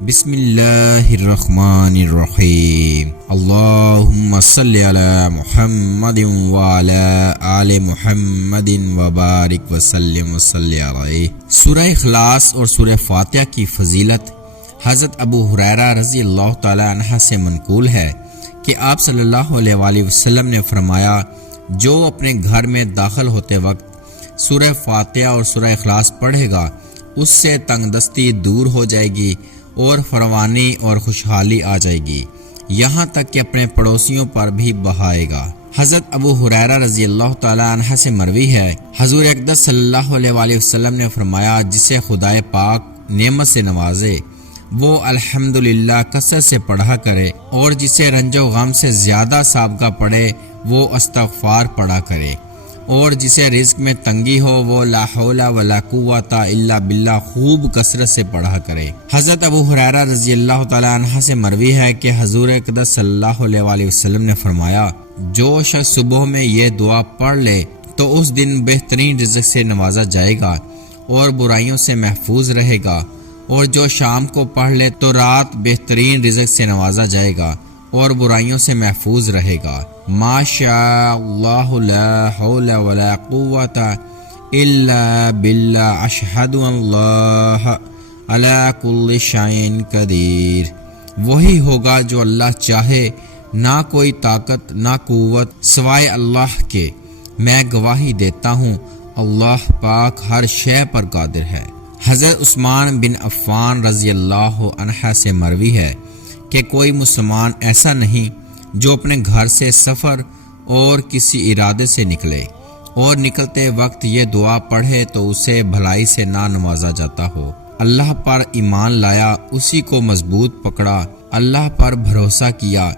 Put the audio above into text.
بسم اللہ الرحمن الرحیم اللہم صلی علی محمد وعلی آل محمد وبارک وسلم وصلی علیہ۔ سورہ اخلاص اور سورہ فاتحہ کی فضیلت حضرت ابو ہریرہ رضی اللہ تعالی عنہ سے منقول ہے کہ آپ صلی اللہ علیہ وآلہ وسلم نے فرمایا، جو اپنے گھر میں داخل ہوتے وقت سورہ فاتحہ اور سورہ اخلاص پڑھے گا اس سے تنگ دستی دور ہو جائے گی اور فراوانی اور خوشحالی آ جائے گی، یہاں تک کہ اپنے پڑوسیوں پر بھی بہائے گا۔ حضرت ابو ہریرہ رضی اللہ تعالی عنہ سے مروی ہے، حضور اقدس صلی اللہ علیہ وآلہ وسلم نے فرمایا، جسے خدائے پاک نعمت سے نوازے وہ الحمدللہ کثرت سے پڑھا کرے، اور جسے رنج و غم سے زیادہ سابقہ پڑے وہ استغفار پڑھا کرے، اور جسے رزق میں تنگی ہو وہ لا حول ولا قوت الا باللہ خوب کثرت سے پڑھا کرے۔ حضرت ابو ہریرہ رضی اللہ تعالی عنہ سے مروی ہے کہ حضور اقدس صلی اللہ علیہ وآلہ وسلم نے فرمایا، جو شخص صبح میں یہ دعا پڑھ لے تو اس دن بہترین رزق سے نوازا جائے گا اور برائیوں سے محفوظ رہے گا، اور جو شام کو پڑھ لے تو رات بہترین رزق سے نوازا جائے گا اور برائیوں سے محفوظ رہے گا۔ ما شاء اللہ لا حول ولا قوت الا باللہ اشہد ان اللہ علی کل شیء قدیر۔ وہی ہوگا جو اللہ چاہے، نہ کوئی طاقت نہ قوت سوائے اللہ کے، میں گواہی دیتا ہوں اللہ پاک ہر شے پر قادر ہے۔ حضرت عثمان بن عفان رضی اللہ عنہ سے مروی ہے کہ کوئی مسلمان ایسا نہیں جو اپنے گھر سے سفر اور کسی ارادے سے نکلے اور نکلتے وقت یہ دعا پڑھے تو اسے بھلائی سے نہ نوازا جاتا ہو۔ اللہ پر ایمان لایا، اسی کو مضبوط پکڑا، اللہ پر بھروسہ کیا،